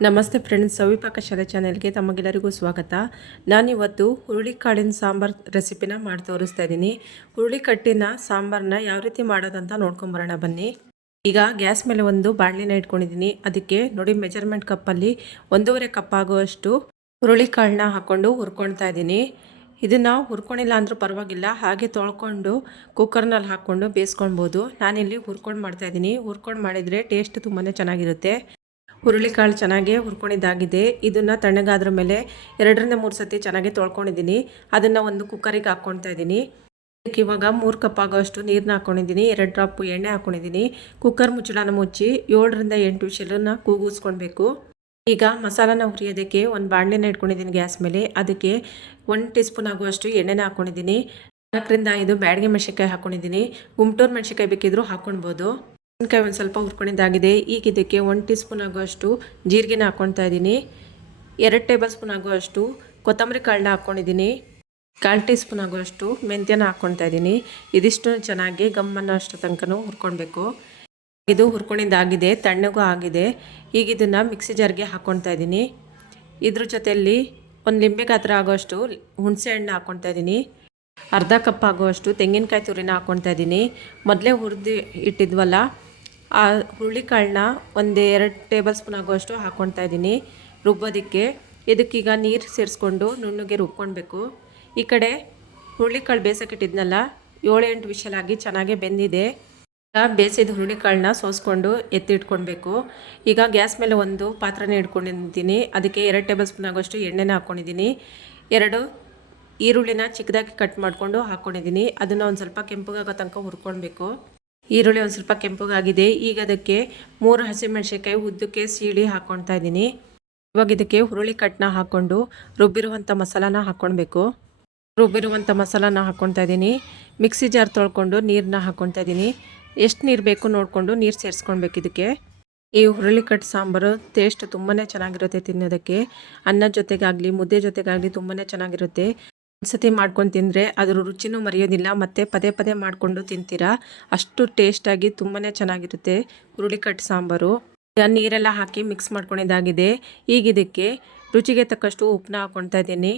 ನಮಸ್ತೆ ಫ್ರೆಂಡ್ಸ್, ಸವಿಪಾಕ ಶಾಲೆ ಚಾನೆಲ್ಗೆ ತಮಗೆಲ್ಲರಿಗೂ ಸ್ವಾಗತ. ನಾನಿವತ್ತು ಹುರುಳಿಕಾಳಿನ ಸಾಂಬಾರು ರೆಸಿಪಿನ ಮಾಡಿ ತೋರಿಸ್ತಾ ಇದ್ದೀನಿ. ಹುರುಳಿಕಟ್ಟಿನ ಸಾಂಬಾರನ್ನ ಯಾವ ರೀತಿ ಮಾಡೋದಂತ ನೋಡ್ಕೊಂಬರೋಣ ಬನ್ನಿ. ಈಗ ಗ್ಯಾಸ್ ಮೇಲೆ ಒಂದು ಬಾಣಲಿನ ಇಟ್ಕೊಂಡಿದ್ದೀನಿ. ಅದಕ್ಕೆ ನೋಡಿ, ಮೆಜರ್ಮೆಂಟ್ ಕಪ್ಪಲ್ಲಿ 1.5 ಕಪ್ ಆಗುವಷ್ಟು ಹುರುಳಿಕಾಳನ್ನ ಹಾಕ್ಕೊಂಡು ಹುರ್ಕೊಳ್ತಾ ಇದ್ದೀನಿ. ಇದನ್ನು ಹುರ್ಕೊಂಡಿಲ್ಲ ಅಂದರೂ ಪರವಾಗಿಲ್ಲ, ಹಾಗೆ ತೊಳ್ಕೊಂಡು ಕುಕ್ಕರ್ನಲ್ಲಿ ಹಾಕ್ಕೊಂಡು ಬೇಯಿಸ್ಕೊಳ್ಬೋದು. ನಾನಿಲ್ಲಿ ಹುರ್ಕೊಂಡು ಮಾಡ್ತಾಯಿದ್ದೀನಿ. ಹುರ್ಕೊಂಡು ಮಾಡಿದರೆ ಟೇಸ್ಟ್ ತುಂಬಾ ಚೆನ್ನಾಗಿರುತ್ತೆ. ಹುರುಳಿಕಾಳು ಚೆನ್ನಾಗಿ ಹುರ್ಕೊಂಡಿದ್ದಾಗಿದೆ. ಇದನ್ನು ತಣ್ಣಗಾದ್ರ ಮೇಲೆ 2ರಿಂದ 3 ಸತಿ ಚೆನ್ನಾಗಿ ತೊಳ್ಕೊಂಡಿದ್ದೀನಿ. ಅದನ್ನು ಒಂದು ಕುಕ್ಕರಿಗೆ ಹಾಕ್ಕೊಳ್ತಾ ಇದ್ದೀನಿ. ಇದಕ್ಕೆ ಇವಾಗ 3 ಕಪ್ ಆಗೋಷ್ಟು ನೀರನ್ನ ಹಾಕ್ಕೊಂಡಿದ್ದೀನಿ. 2 ಡ್ರಾಪ್ ಎಣ್ಣೆ ಹಾಕ್ಕೊಂಡಿದ್ದೀನಿ. ಕುಕ್ಕರ್ ಮುಚ್ಚಳನ ಮುಚ್ಚಿ 7ರಿಂದ 8 ವಿಷಲನ್ನ ಕೂಗಿಸ್ಕೊಳ್ಬೇಕು. ಈಗ ಮಸಾಲಾನ ಹುರಿಯೋದಕ್ಕೆ ಒಂದು ಬಾಣಲೆನ ಇಟ್ಕೊಂಡಿದ್ದೀನಿ ಗ್ಯಾಸ್ ಮೇಲೆ. ಅದಕ್ಕೆ 1 ಟೀ ಸ್ಪೂನ್ ಆಗುವಷ್ಟು ಎಣ್ಣೆನ ಹಾಕ್ಕೊಂಡಿದ್ದೀನಿ. 4ರಿಂದ 5 ಬ್ಯಾಡಗಿ ಮೆಣಸಿನ್ಕಾಯಿ ಹಾಕ್ಕೊಂಡಿದ್ದೀನಿ. ಗುಂಟೂರು ಮೆಣಸಿನ್ಕಾಯಿ ಬೇಕಿದ್ರೂ ಹಾಕ್ಕೊಳ್ಬೋದು. ಮೆಣಸಿನ್ಕಾಯಿ ಒಂದು ಸ್ವಲ್ಪ ಹುರ್ಕೊಂಡಿದ್ದಾಗಿದೆ. ಈಗ ಇದಕ್ಕೆ 1 ಟೀ ಸ್ಪೂನ್ ಆಗುವಷ್ಟು ಜೀರಿಗೆನ ಹಾಕ್ಕೊಳ್ತಾ ಇದ್ದೀನಿ. 2 ಟೇಬಲ್ ಸ್ಪೂನ್ ಆಗುವಷ್ಟು ಕೊತ್ತಂಬರಿ ಕಾಳನ್ನ ಹಾಕ್ಕೊಂಡಿದ್ದೀನಿ. 1/4 ಟೀ ಸ್ಪೂನ್ ಆಗುವಷ್ಟು ಮೆಂತ್ಯನ ಹಾಕ್ಕೊಳ್ತಾ ಇದ್ದೀನಿ. ಇದಿಷ್ಟು ಚೆನ್ನಾಗಿ ಗಮ್ಮನ್ನೋ ಅಷ್ಟು ತನಕನೂ ಹುರ್ಕೊಳ್ಬೇಕು. ಇದು ಹುರ್ಕೊಂಡಿದ್ದಾಗಿದೆ, ತಣ್ಣಗೂ ಆಗಿದೆ. ಈಗ ಇದನ್ನು ಮಿಕ್ಸಿ ಜಾರ್ಗೆ ಹಾಕ್ಕೊಳ್ತಾ ಇದ್ದೀನಿ. ಇದ್ರ ಜೊತೆಯಲ್ಲಿ 1 ಲಿಂಬೆ ಗಾತ್ರ ಆಗುವಷ್ಟು ಹುಣಸೆ ಹಣ್ಣು ಹಾಕ್ಕೊಳ್ತಾ ಇದ್ದೀನಿ. ಅರ್ಧ ಕಪ್ ಆಗುವಷ್ಟು ತೆಂಗಿನಕಾಯಿ ತುರಿನ ಹಾಕ್ಕೊಳ್ತಾ ಇದ್ದೀನಿ. ಮೊದಲೇ ಹುರಿದು ಇಟ್ಟಿದ್ವಲ್ಲ, ಆ ಹುರುಳಿಕಾಳನ್ನ 1-2 ಟೇಬಲ್ ಸ್ಪೂನ್ ಆಗುವಷ್ಟು ಹಾಕ್ಕೊಳ್ತಾ ಇದ್ದೀನಿ ರುಬ್ಬೋದಕ್ಕೆ. ಇದಕ್ಕೀಗ ನೀರು ಸೇರಿಸ್ಕೊಂಡು ನುಣ್ಣಗೆ ರುಬ್ಕೊಳ್ಬೇಕು. ಈ ಕಡೆ ಹುರುಳಿಕಾಳು ಬೇಯಿಸೋಕ್ಕಿಟ್ಟಿದ್ನಲ್ಲ, 7-8 ವಿಷಲಾಗಿ ಚೆನ್ನಾಗಿ ಬೆಂದಿದೆ. ಈಗ ಬೇಯಿಸಿದ ಹುರುಳಿಕಾಳನ್ನ ಸೋಸ್ಕೊಂಡು ಎತ್ತಿಟ್ಕೊಳ್ಬೇಕು. ಈಗ ಗ್ಯಾಸ್ ಮೇಲೆ ಒಂದು ಪಾತ್ರೆನ ಇಟ್ಕೊಂಡಿದ್ದೀನಿ. ಅದಕ್ಕೆ 2 ಟೇಬಲ್ ಸ್ಪೂನ್ ಆಗುವಷ್ಟು ಎಣ್ಣೆನ ಹಾಕ್ಕೊಂಡಿದ್ದೀನಿ. 2 ಈರುಳ್ಳಿನ ಚಿಕ್ಕದಾಗಿ ಕಟ್ ಮಾಡಿಕೊಂಡು ಹಾಕ್ಕೊಂಡಿದ್ದೀನಿ. ಅದನ್ನು ಒಂದು ಸ್ವಲ್ಪ ಕೆಂಪಗಾಗೋ ತನಕ ಹುರ್ಕೊಳ್ಬೇಕು. ಈರುಳ್ಳಿ ಒಂದು ಸ್ವಲ್ಪ ಕೆಂಪಗಾಗಿದೆ. ಈಗ ಅದಕ್ಕೆ 3 ಹಸಿಮೆಣಸಿನ್ಕಾಯಿ ಉದ್ದಕ್ಕೆ ಸೀಳಿ ಹಾಕ್ಕೊಳ್ತಾ ಇದ್ದೀನಿ. ಇವಾಗ ಇದಕ್ಕೆ ಹುರುಳಿ ಕಟ್ಟನ್ನ ಹಾಕ್ಕೊಂಡು ರುಬ್ಬಿರುವಂಥ ಮಸಾಲಾನ ಹಾಕ್ಕೊಳ್ಬೇಕು. ರುಬ್ಬಿರುವಂಥ ಮಸಾಲಾನ ಹಾಕ್ಕೊಳ್ತಾ ಇದ್ದೀನಿ. ಮಿಕ್ಸಿ ಜಾರ್ ತೊಳ್ಕೊಂಡು ನೀರನ್ನ ಹಾಕ್ಕೊಳ್ತಾ ಇದ್ದೀನಿ. ಎಷ್ಟು ನೀರು ಬೇಕು ನೋಡಿಕೊಂಡು ನೀರು ಸೇರಿಸ್ಕೊಳ್ಬೇಕು. ಇದಕ್ಕೆ ಈ ಹುರುಳಿಕಟ್ಟು ಸಾಂಬಾರು ಟೇಸ್ಟ್ ತುಂಬಾ ಚೆನ್ನಾಗಿರುತ್ತೆ. ತಿನ್ನೋದಕ್ಕೆ ಅನ್ನದ ಜೊತೆಗಾಗಲಿ ಮುದ್ದೆ ಜೊತೆಗಾಗಲಿ ತುಂಬಾ ಚೆನ್ನಾಗಿರುತ್ತೆ. ಒಂದ್ಸತಿ ಮಾಡ್ಕೊಂಡು ತಿಂದರೆ ಅದ್ರ ರುಚಿನೂ ಮರೆಯೋದಿಲ್ಲ, ಮತ್ತು ಪದೇ ಪದೇ ಮಾಡಿಕೊಂಡು ತಿಂತೀರಾ. ಅಷ್ಟು ಟೇಸ್ಟಾಗಿ ತುಂಬಾ ಚೆನ್ನಾಗಿರುತ್ತೆ ಹುರುಳಿಕಟ್ಟು ಸಾಂಬಾರು. ಈಗ ನೀರೆಲ್ಲ ಹಾಕಿ ಮಿಕ್ಸ್ ಮಾಡ್ಕೊಂಡಿದ್ದಾಗಿದೆ. ಈಗ ಇದಕ್ಕೆ ರುಚಿಗೆ ತಕ್ಕಷ್ಟು ಉಪ್ಪನ್ನ ಹಾಕ್ಕೊಳ್ತಾ ಇದ್ದೀನಿ.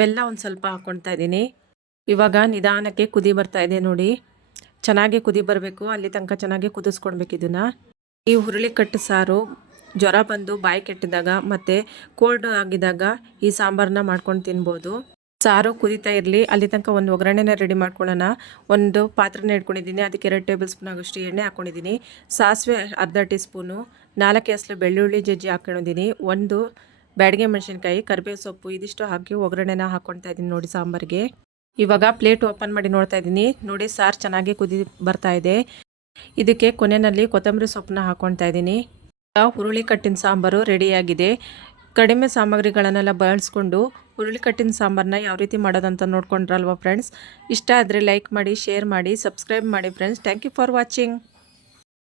ಬೆಲ್ಲ ಒಂದು ಸ್ವಲ್ಪ ಹಾಕ್ಕೊಳ್ತಾ ಇದ್ದೀನಿ. ಇವಾಗ ನಿಧಾನಕ್ಕೆ ಕುದಿ ಬರ್ತಾ ಇದೆ ನೋಡಿ. ಚೆನ್ನಾಗಿ ಕುದಿ ಬರಬೇಕು, ಅಲ್ಲಿ ತನಕ ಚೆನ್ನಾಗಿ ಕುದಿಸ್ಕೊಳ್ಬೇಕು ಇದನ್ನು. ಈ ಹುರುಳಿಕಟ್ಟು ಸಾರು ಜ್ವರ ಬಂದು ಬಾಯಿ ಕೆಟ್ಟಿದಾಗ ಮತ್ತು ಕೋಲ್ಡ್ ಆಗಿದ್ದಾಗ ಈ ಸಾಂಬಾರನ್ನ ಮಾಡ್ಕೊಂಡು ತಿನ್ಬೋದು. ಸಾರು ಕುದೀತಾ ಇರಲಿ, ಅಲ್ಲಿ ತನಕ ಒಂದು ಒಗ್ಗರಣೆನ ರೆಡಿ ಮಾಡ್ಕೊಳ್ಳೋಣ. ಒಂದು ಪಾತ್ರೆನ ಇಟ್ಕೊಂಡಿದ್ದೀನಿ. ಅದಕ್ಕೆ 2 ಟೇಬಲ್ ಸ್ಪೂನ್ ಆಗೋಷ್ಟು ಎಣ್ಣೆ ಹಾಕ್ಕೊಂಡಿದ್ದೀನಿ. ಸಾಸಿವೆ ಅರ್ಧ ಟೀ ಸ್ಪೂನು, 4 ಎಸಳು ಬೆಳ್ಳುಳ್ಳಿ ಜಜ್ಜಿ ಹಾಕ್ಕೊಂಡಿದ್ದೀನಿ. 1 ಬ್ಯಾಡಗಿ ಮೆಣಸಿನ್ಕಾಯಿ, ಕರಿಬೇವು ಸೊಪ್ಪು ಇದಿಷ್ಟು ಹಾಕಿ ಒಗ್ಗರಣೆನ ಹಾಕ್ಕೊಳ್ತಾ ಇದ್ದೀನಿ ನೋಡಿ ಸಾಂಬಾರಿಗೆ. ಇವಾಗ ಪ್ಲೇಟ್ ಓಪನ್ ಮಾಡಿ ನೋಡ್ತಾ ಇದ್ದೀನಿ. ನೋಡಿ, ಸಾರು ಚೆನ್ನಾಗಿ ಕುದಿ ಬರ್ತಾ ಇದೆ. ಇದಕ್ಕೆ ಕೊನೆಯಲ್ಲಿ ಕೊತ್ತಂಬರಿ ಸೊಪ್ಪನ್ನ ಹಾಕ್ಕೊಳ್ತಾ ಇದ್ದೀನಿ. ಹುರುಳಿಕಟ್ಟಿನ ಸಾಂಬಾರು ರೆಡಿಯಾಗಿದೆ. ಕಡಿಮೆ ಸಾಮಗ್ರಿಗಳನ್ನೆಲ್ಲ ಬಳಸ್ಕೊಂಡು ಹುರುಳಿಕಟ್ಟಿನ ಸಾಂಬಾರನ್ನ ಯಾವ ರೀತಿ ಮಾಡೋದಂತ ನೋಡ್ಕೊಂಡ್ರಲ್ವ ಫ್ರೆಂಡ್ಸ್. ಇಷ್ಟ ಆದರೆ ಲೈಕ್ ಮಾಡಿ, ಶೇರ್ ಮಾಡಿ, ಸಬ್ಸ್ಕ್ರೈಬ್ ಮಾಡಿ friends. Thank you for watching.